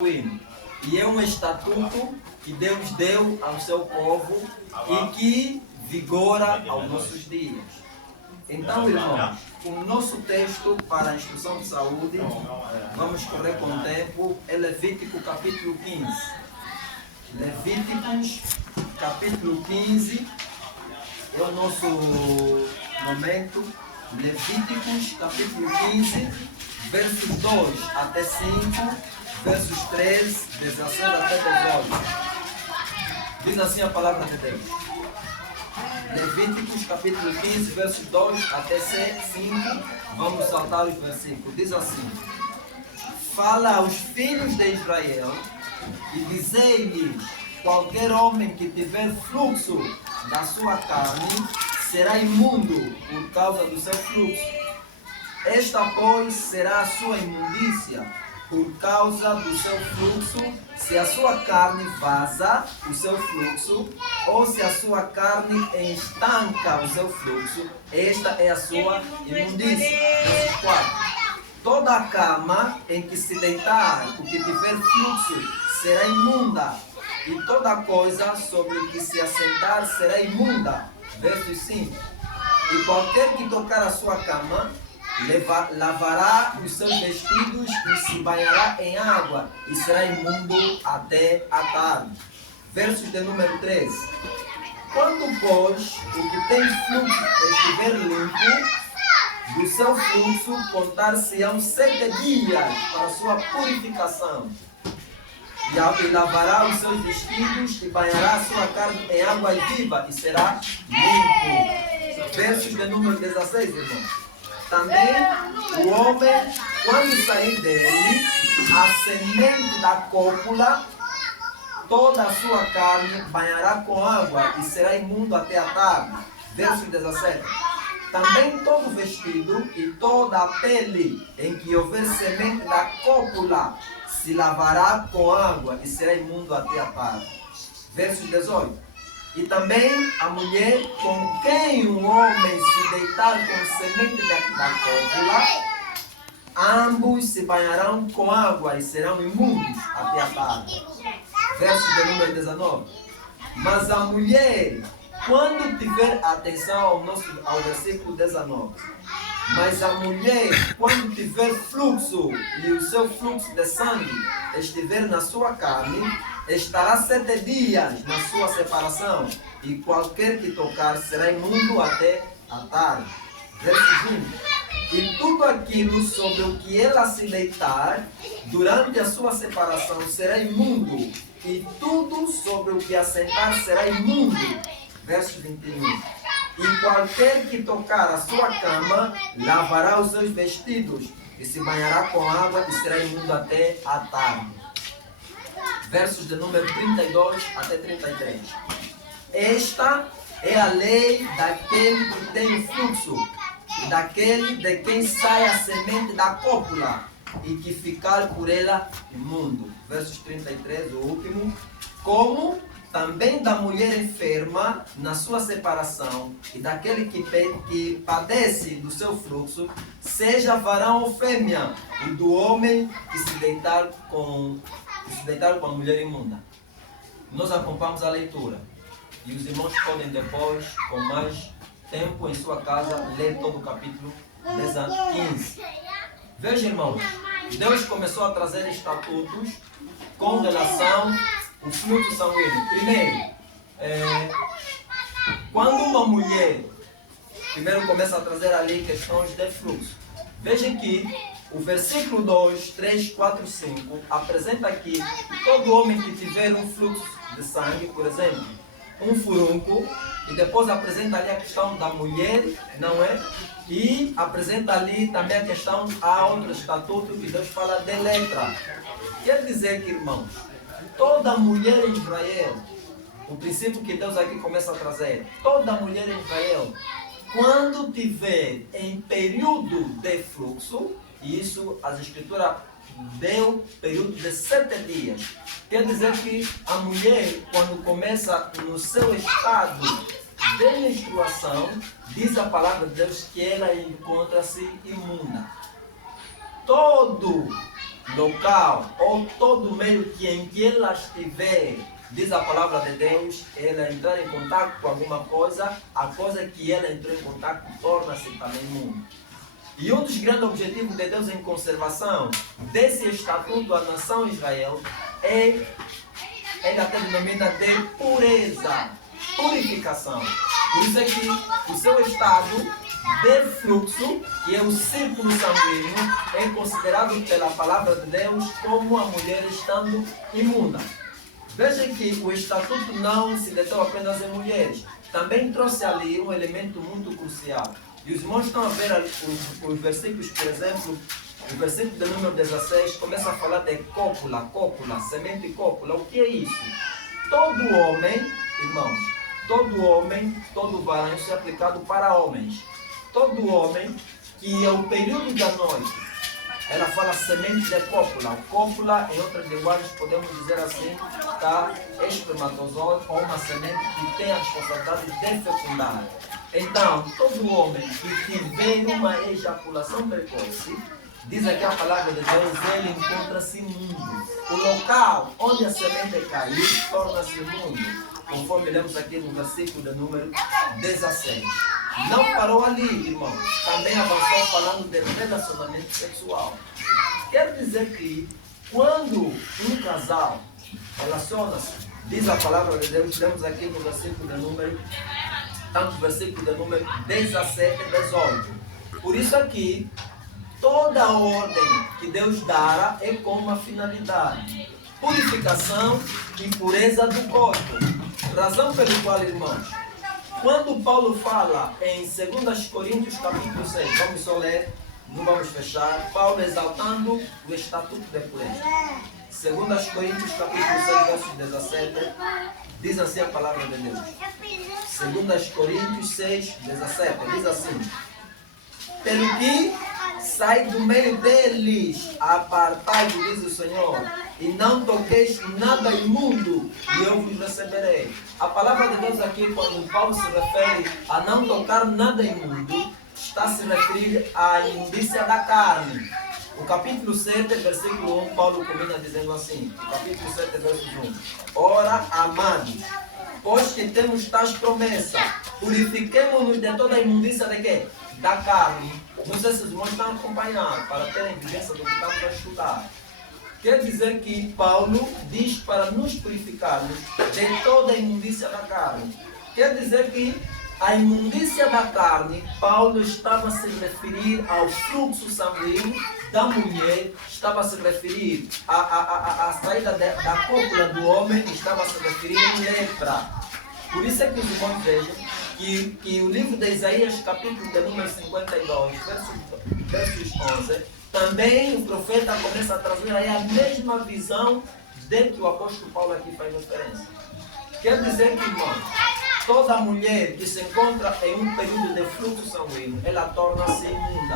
E é um estatuto que Deus deu ao seu povo e que vigora aos nossos dias. Então, irmãos, o nosso texto para a instrução de saúde, vamos correr com o tempo, é Levítico capítulo 15. Levíticos capítulo 15 é o nosso momento. Levíticos capítulo 15, versos 2 até 5. Versos 13, 17 até 18. Diz assim a palavra de Deus. Levíticos capítulo 15, versos 2 até 5. Vamos saltar os versículos. Diz assim: Fala aos filhos de Israel e dizei-lhes: qualquer homem que tiver fluxo da sua carne será imundo por causa do seu fluxo. Esta, pois, será a sua imundícia por causa do seu fluxo, se a sua carne vaza o seu fluxo, ou se a sua carne estanca o seu fluxo, esta é a sua imundícia. Verso 4. Toda a cama em que se deitar o que tiver fluxo será imunda, e toda coisa sobre o que se assentar será imunda. Verso 5. E qualquer que tocar a sua cama, lavará os seus vestidos e se banhará em água e será imundo até a tarde. Versos de número 13. Quando, pois, o que tem fluxo estiver limpo, do seu fluxo contar-se-ão 7 dias para sua purificação. E lavará os seus vestidos e banhará a sua carne em água viva e será limpo. Versos de número 16, irmãos. Também o homem, quando sair dele, a semente da cópula, toda a sua carne banhará com água e será imundo até a tarde. Verso 17. Também todo vestido e toda a pele em que houver semente da cópula se lavará com água e será imundo até a tarde. Verso 18. E também a mulher com quem um homem se deitar com semente da cópula, ambos se banharão com água e serão imundos até a tarde. Verso de número 19. Mas a mulher, quando tiver atenção ao versículo 19, mas a mulher, quando tiver fluxo e o seu fluxo de sangue estiver na sua carne, estará 7 dias na sua separação, e qualquer que tocar será imundo até a tarde. Verso 20. E tudo aquilo sobre o que ela se deitar durante a sua separação será imundo, e tudo sobre o que assentar será imundo. Verso 21. E qualquer que tocar a sua cama lavará os seus vestidos e se banhará com água e será imundo até a tarde. Versos de número 32 até 33. Esta é a lei daquele que tem o fluxo, e daquele de quem sai a semente da cópula, e que ficar por ela imundo. Versos 33, o último. Como também da mulher enferma na sua separação, e daquele que padece do seu fluxo, seja varão ou fêmea, e do homem que se deitar com a mulher imunda. Nós acompanhamos a leitura e os irmãos podem depois, com mais tempo em sua casa, ler todo o capítulo 15. Veja, irmãos, Deus começou a trazer estatutos com relação ao fluxo sanguíneo. Primeiro, quando uma mulher primeiro começa a trazer ali questões de fluxo. Veja que o versículo 2, 3, 4, 5 apresenta que todo homem que tiver um fluxo de sangue, por exemplo, um furúnculo, e depois apresenta ali a questão da mulher, não é? E apresenta ali também a questão, há outro estatuto que Deus fala de letra. Quer dizer que, irmãos, toda mulher em Israel, o princípio que Deus aqui começa a trazer, toda mulher em Israel, quando tiver em período de fluxo, e isso as escrituras deu período de 7 dias. Quer dizer que a mulher, quando começa no seu estado de menstruação, diz a palavra de Deus que ela encontra-se imunda. Todo local ou todo meio em que ela estiver, diz a palavra de Deus, ela entrar em contato com alguma coisa, a coisa que ela entrou em contato torna-se também mundo. E um dos grandes objetivos de Deus em conservação desse estatuto à nação Israel é, ele até denomina de pureza, purificação. Por isso é que o seu estado de fluxo, que é o círculo sanguíneo, é considerado pela palavra de Deus como a mulher estando imunda. Vejam que o estatuto não se deteve apenas em mulheres, também trouxe ali um elemento muito crucial. E os irmãos estão a ver os versículos, por exemplo, o versículo de número 16 começa a falar de cópula, semente cópula. O que é isso? Todo homem, irmãos, todo varão, isso é aplicado para homens. Todo homem que é o período da noite, ela fala semente de cópula. Cópula, em outras linguagens, podemos dizer assim, tá? Espermatozoide ou uma semente que tem a responsabilidade de fecundar. Então, todo homem que tiver uma ejaculação precoce, diz aqui a palavra de Deus, ele encontra-se imundo. O local onde a semente cair torna-se imundo, conforme lemos aqui no versículo de número 16. Não parou ali, irmão. Também avançou falando de relacionamento sexual. Quer dizer que quando um casal relaciona-se, diz a palavra de Deus, lemos aqui no versículo de número, tanto versículo de número 17 e 18. Por isso aqui, toda a ordem que Deus dará é com uma finalidade: purificação e pureza do corpo. Razão pelo qual, irmãos, quando Paulo fala em 2 Coríntios capítulo 6, vamos só ler, não vamos fechar, Paulo exaltando o estatuto de pureza. 2 Coríntios capítulo 6, verso 17, diz assim a palavra de Deus. 2 Coríntios 6, 17, diz assim: pelo que sai do meio deles, apartai-vos, diz o Senhor, e não toqueis nada imundo, e eu vos receberei. A palavra de Deus aqui, quando Paulo se refere a não tocar nada imundo, está a se referir à imundícia da carne. O capítulo 7, versículo 1, Paulo começa dizendo assim, capítulo 7, verso 1. Ora, amados, pois que temos tais promessas, purifiquemo-nos de toda a imundícia de quê? Da carne. Não sei se os irmãos estão acompanhando, para terem evidência do que estamos a estudar. Quer dizer que Paulo diz para nos purificarmos de toda a imundícia da carne. Quer dizer que a imundícia da carne, Paulo estava a se referir ao fluxo sanguíneo da mulher, estava a se referir à saída da cópula do homem, estava a se referir à lepra. Por isso é que os irmãos vejam que o livro de Isaías, capítulo de número 52, versos 11, também o profeta começa a trazer aí a mesma visão de que o apóstolo Paulo aqui faz referência. Quer dizer que, irmão, toda mulher que se encontra em um período de fluxo sanguíneo, ela torna-se imunda.